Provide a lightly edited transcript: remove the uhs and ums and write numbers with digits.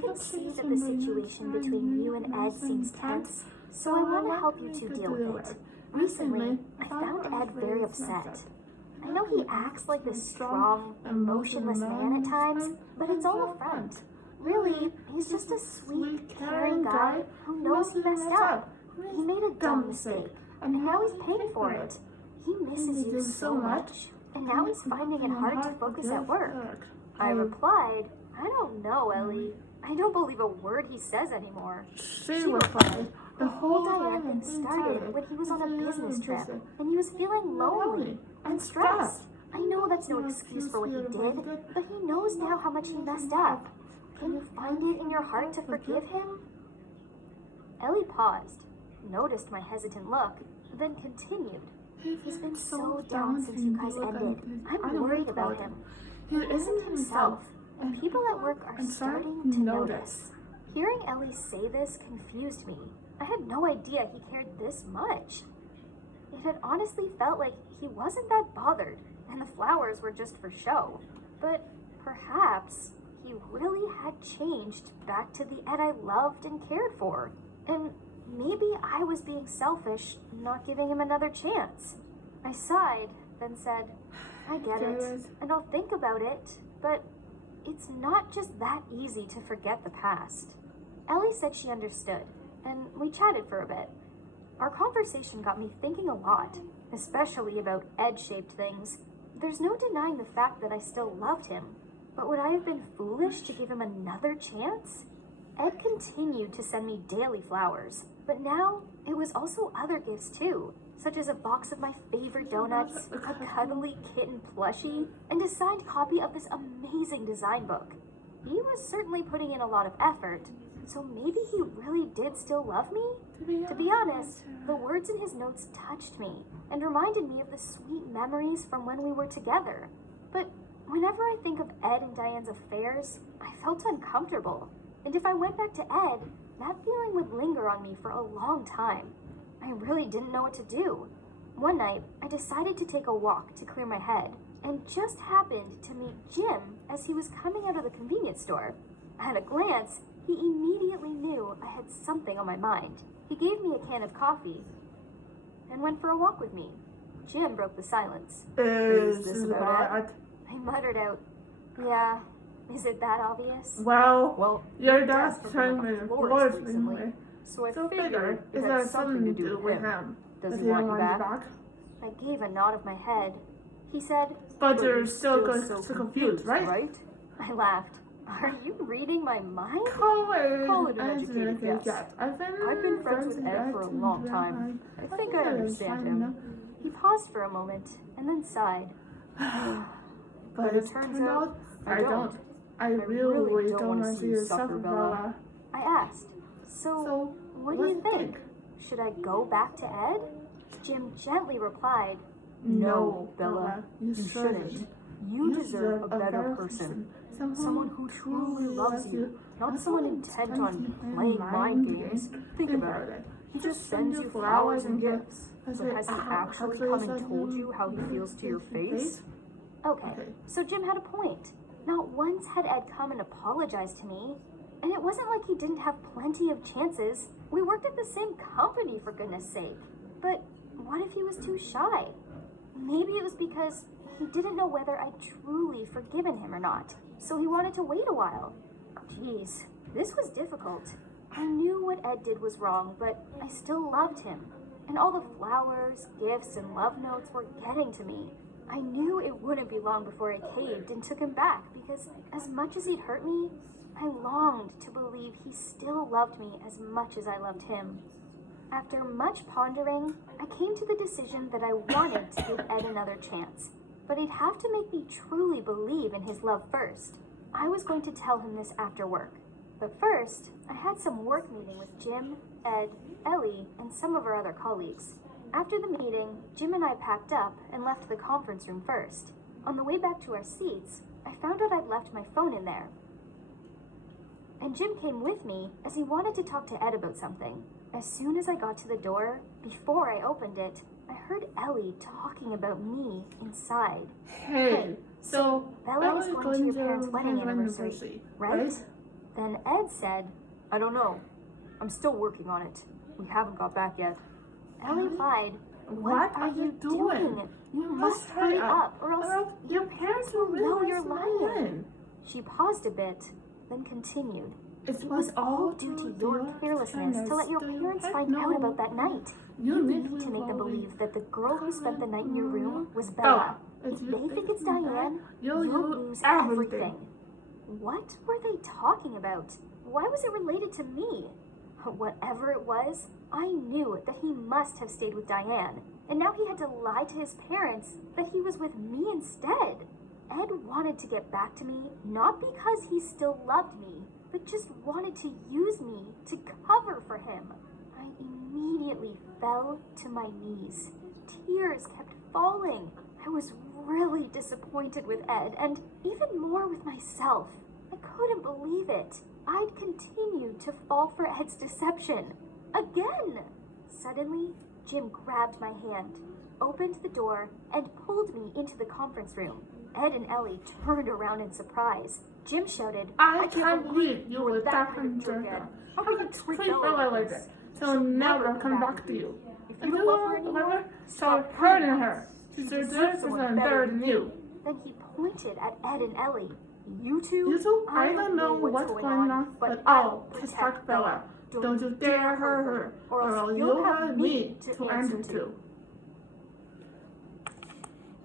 can see that the situation between you and Ed seems tense, so I want to help you two deal with it. Recently, I found Ed very upset. I know he acts like this strong, emotionless man at times, but it's all a front. Really, he's just a sweet, caring guy who knows he messed up. He made a dumb mistake, and now he's paying for it. He misses you so much, and now he's finding it hard to focus at work. I replied, I don't know, Ellie. I don't believe a word he says anymore. She replied, the whole dynamic started when he was on a business trip, and he was feeling lonely and stressed. I know that's no excuse for what he did, but he knows now how much he messed up. Can you find it in your heart to forgive him? Ellie paused, noticed my hesitant look, then continued. He's been so down since you guys ended. I'm worried about him. He isn't himself, and people at work are starting to notice. Hearing Ellie say this confused me. I had no idea he cared this much. It had honestly felt like he wasn't that bothered, and the flowers were just for show. But perhaps he really had changed back to the Ed I loved and cared for. And maybe I was being selfish, not giving him another chance. I sighed, then said, I get it, and I'll think about it, but it's not just that easy to forget the past. Ellie said she understood, and we chatted for a bit. Our conversation got me thinking a lot, especially about Ed-shaped things. There's no denying the fact that I still loved him, but would I have been foolish to give him another chance? Ed continued to send me daily flowers, but now it was also other gifts too, such as a box of my favorite donuts, a cuddly kitten plushie, and a signed copy of this amazing design book. He was certainly putting in a lot of effort, so maybe he really did still love me? To be honest, the words in his notes touched me and reminded me of the sweet memories from when we were together. But whenever I think of Ed and Diane's affairs, I felt uncomfortable. And if I went back to Ed, that feeling would linger on me for a long time. I really didn't know what to do. One night, I decided to take a walk to clear my head, and just happened to meet Jim as he was coming out of the convenience store. At a glance, he immediately knew I had something on my mind. He gave me a can of coffee and went for a walk with me. Jim broke the silence. Is this about it? I muttered out, yeah, is it that obvious? Well, your dad's has been trying on the to floors divorce recently, anyway. so I So figured figure, it is had that something to do with him? Does he want you back? I gave a nod of my head. He said, But you're still so confused, right? I laughed. Are you reading my mind? Call it an educated guess. I've been friends with Ed for a long time. I think I understand him. He paused for a moment and then sighed. But it turns out I don't. I really don't want to see you suffer, Bella. I asked, so what do you think? Should I go back to Ed? Jim gently replied, No, Bella, you shouldn't. You deserve a better person. Someone who truly loves you, not someone intent on playing mind games. Think about it. He just sends you flowers and gifts. But has he actually come and told you how he feels to your face? Okay, so Jim had a point. Not once had Ed come and apologized to me. And it wasn't like he didn't have plenty of chances. We worked at the same company, for goodness sake. But what if he was too shy? Maybe it was because he didn't know whether I'd truly forgiven him or not. So he wanted to wait a while. Geez, this was difficult. I knew what Ed did was wrong, but I still loved him. And all the flowers, gifts, and love notes were getting to me. I knew it wouldn't be long before I caved and took him back because as much as he'd hurt me, I longed to believe he still loved me as much as I loved him. After much pondering, I came to the decision that I wanted to give Ed another chance, but he'd have to make me truly believe in his love first. I was going to tell him this after work, but first, I had some work meeting with Jim, Ed, Ellie, and some of our other colleagues. After the meeting, Jim and I packed up and left the conference room first. On the way back to our seats, I found out I'd left my phone in there. And Jim came with me as he wanted to talk to Ed about something. As soon as I got to the door, before I opened it, I heard Ellie talking about me inside. Hey, so Bella is going to your parents' wedding anniversary, right? Then Ed said, I don't know. I'm still working on it. We haven't got back yet. Ellie replied, What are you doing? You must hurry up, or else your parents will know realize you're you're lying. She paused a bit, then continued. It was all due to your carelessness to let your parents find out about that night. You need to make them believe that the girl who spent the night in your room was Bella. If they think it's Diane, you'll lose everything. What were they talking about? Why was it related to me? Whatever it was, I knew that he must have stayed with Diane, and now he had to lie to his parents that he was with me instead. Ed wanted to get back to me, not because he still loved me, but just wanted to use me to cover for him. I immediately fell to my knees. Tears kept falling. I was really disappointed with Ed, and even more with myself. I couldn't believe it. I'd continued to fall for Ed's deception. Again! Suddenly, Jim grabbed my hand, opened the door, and pulled me into the conference room. Ed and Ellie turned around in surprise. Jim shouted, I can't believe you were that kind of jerk. How could you treat Bella like this? She'll never come back to you. If you love her anymore, stop hurting her. She deserves someone better than you. Then he pointed at Ed and Ellie. You two? You two? I don't know what's going on, but I'll protect Bella. Don't you dare hurt her, or else you'll have me to answer to.